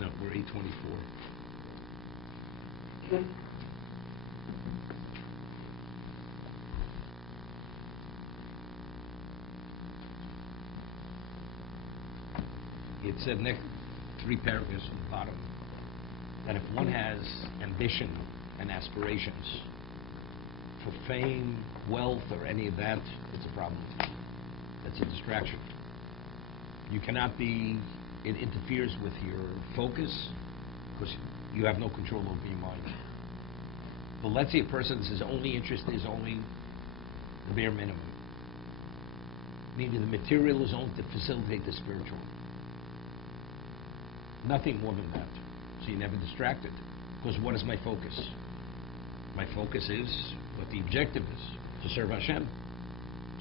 No, we're 824. It said next 3 paragraphs from the bottom that if one has ambition and aspirations for fame, wealth, or any of that, it's a problem. That's a distraction. You cannot be, it interferes with your focus because you have no control over your mind. But let's say a person's only interest is only the bare minimum, meaning the material is only to facilitate the spiritual. Nothing more than that. So you're never distracted. Because what is my focus? My focus is what the objective is, to serve Hashem.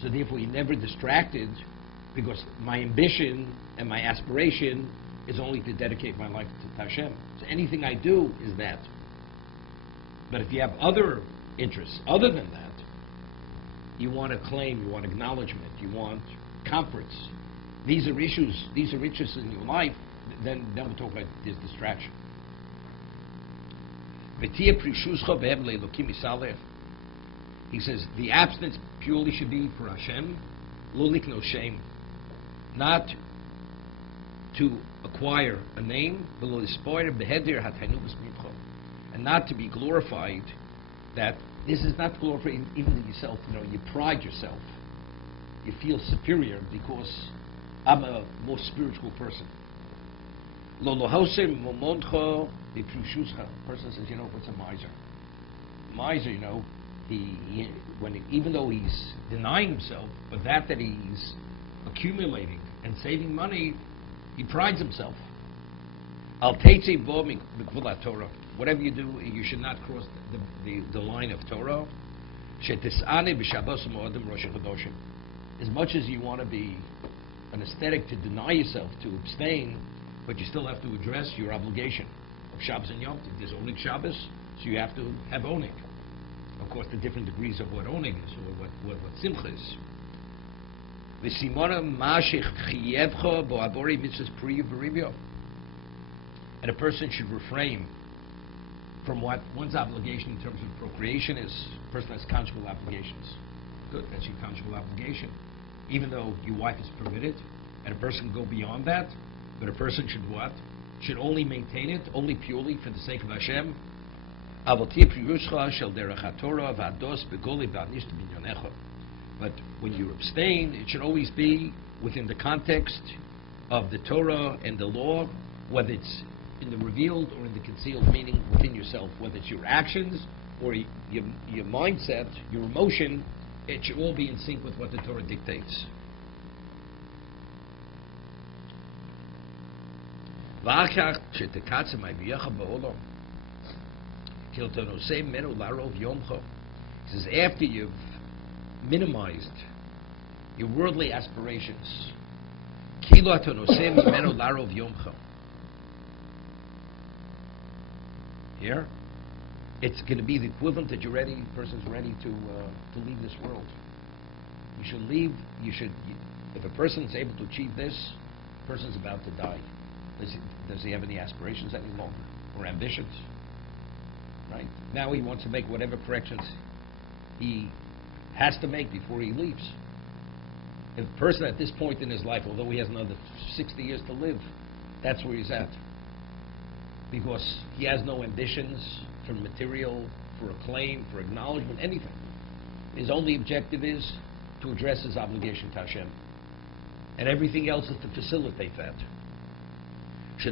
So therefore you're never distracted because my ambition and my aspiration is only to dedicate my life to Hashem. So anything I do is that. But if you have other interests other than that, you want acclaim, you want acknowledgement, you want comforts. These are issues, these are interests in your life. Then we'll talk about this distraction. He says the abstinence purely should be for Hashem, lolik no shame, not to acquire a name, and not to be glorified. That this is not glorified even in yourself. You know, you pride yourself, you feel superior because I'm a more spiritual person. The person says, you know, what's a miser? Miser, you know, even though he's denying himself, but that he's accumulating and saving money, he prides himself. Whatever you do, you should not cross the line of Torah. As much as you want to be an aesthetic to deny yourself, to abstain, but you still have to address your obligation of Shabbos and Yom Tov. There's Onig Shabbos, so you have to have Onig. Of course, the different degrees of what Onig is, or what Simcha is. And a person should refrain from what one's obligation in terms of procreation is. A person has conjugal obligations. Good, that's your conjugal obligation. Even though your wife is permitted, and a person can go beyond that, but a person should what? Should only maintain it, only purely for the sake of Hashem. But when you abstain, it should always be within the context of the Torah and the law, whether it's in the revealed or in the concealed, meaning within yourself, whether it's your actions or your mindset, your emotion, it should all be in sync with what the Torah dictates. He says, after you've minimized your worldly aspirations, here, it's going to be the equivalent that the person's ready to leave this world. You should leave. If a person's able to achieve this, the person's about to die. Does he have any aspirations any longer or ambitions? Right? Now he wants to make whatever corrections he has to make before he leaves. If a person at this point in his life, although he has another 60 years to live, that's where he's at. Because he has no ambitions for material, for acclaim, for acknowledgement, anything. His only objective is to address his obligation to Hashem. And everything else is to facilitate that. So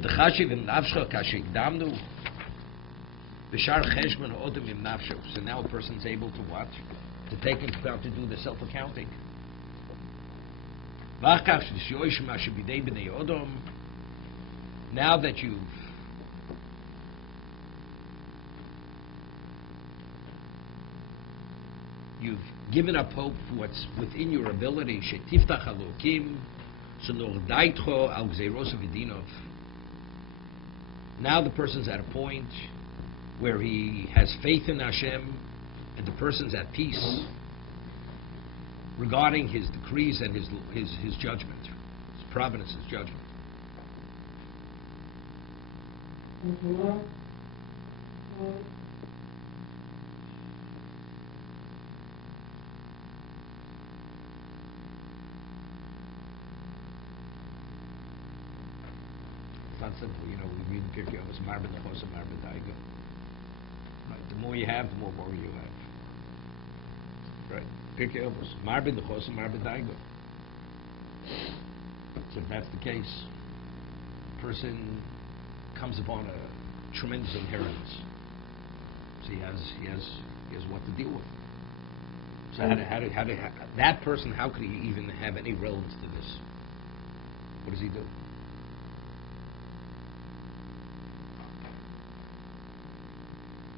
now a person's able to what? To take into account, to do the self-accounting. Now that you've given up hope for what's within your ability, now the person's at a point where he has faith in Hashem, and the person's at peace regarding his decrees and his judgment, his providence, his judgment. It's not simple, you know, we read the Pirkei Avos, Mar b'nechos and Mar b'daiga. Right, the more you have, the more worry you have. Right, Pirkei Avos, Mar b'nechos and Mar b'daiga. So if that's the case, a person comes upon a tremendous inheritance. So he has what to deal with. So that person, how could he even have any relevance to this? What does he do?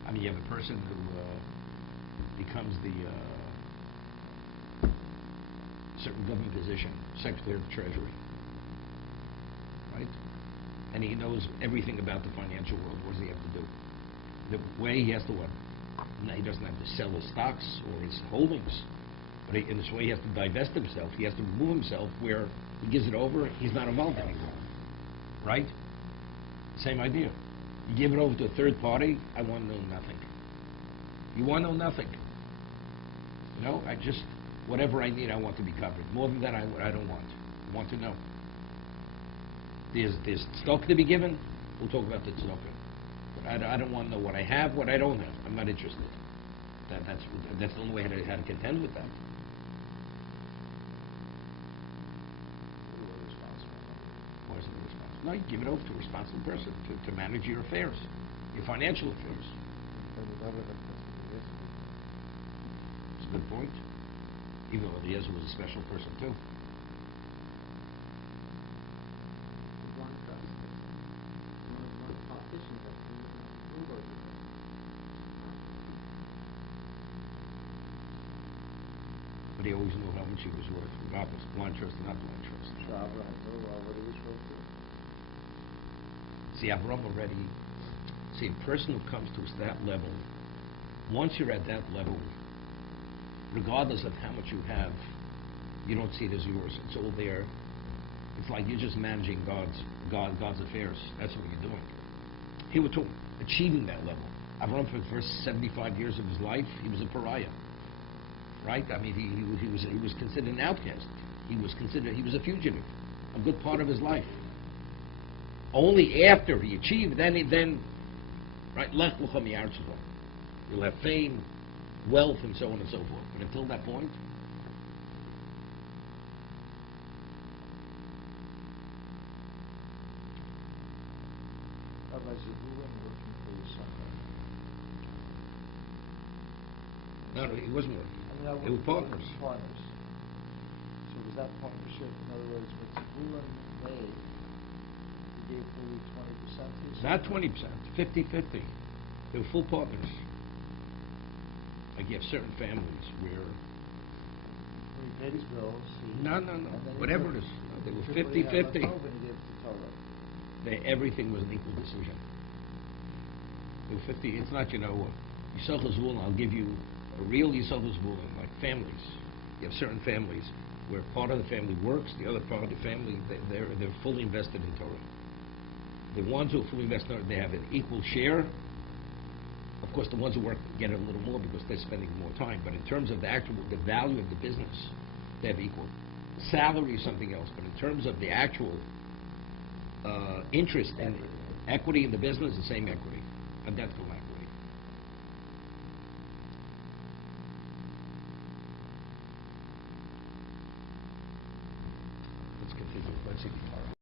I mean, you have a person who becomes the certain government position, Secretary of the Treasury, right? And he knows everything about the financial world. What does he have to do? The way he has to what? No, he doesn't have to sell his stocks or his holdings, but in this way he has to divest himself. He has to remove himself where he gives it over. He's not involved anymore, right? Same idea. You give it over to a third party. I want to know nothing. You want to know nothing. You know, whatever I need, I want to be covered. More than that, I don't want. I want to know. There's tzedakah to be given. We'll talk about the tzedakah. But I don't want to know what I have, what I don't have. I'm not interested. That's the only way how to contend with that. Why is it irresponsible? No, you give it over to a responsible person to manage your affairs, your financial affairs. It's a good point. Even though Eliezer was a special person too. But he always knew how much he was worth, regardless, blind trust or not blind trust. See, Avram already, a person who comes to that level, once you're at that level, regardless of how much you have, you don't see it as yours. It's all there. It's like you're just managing God's affairs. That's what you're doing. He was achieving that level. Avram, for the first 75 years of his life, he was a pariah. Right? I mean, he was considered an outcast. He was a fugitive. A good part of his life. Only after he achieved, then, right? Lech l'cha mi'artzecho. You'll have fame, wealth, and so on and so forth. But until that point, no, he wasn't working. They were partners. So was that partnership, in other words, with Zebulun made, he gave fully 20%? Not 20%, 50-50. They were full partners. Like you have certain families where... When he paid his bills... No. Whatever it is. No, they were 50-50. Everything was an equal decision. They were 50. It's not, Yisachar Zvulun, I'll give you a real Yisachar Zvulun, like families. You have certain families where part of the family works, the other part of the family, they're fully invested in Torah. The ones who are fully invested in Torah, they have an equal share. Of course, the ones who work get a little more because they're spending more time. But in terms of the value of the business, they have equal. Salary is something else, but in terms of the actual interest and equity in the business, the same equity, identical equity. Let's continue. Let's see the Torah.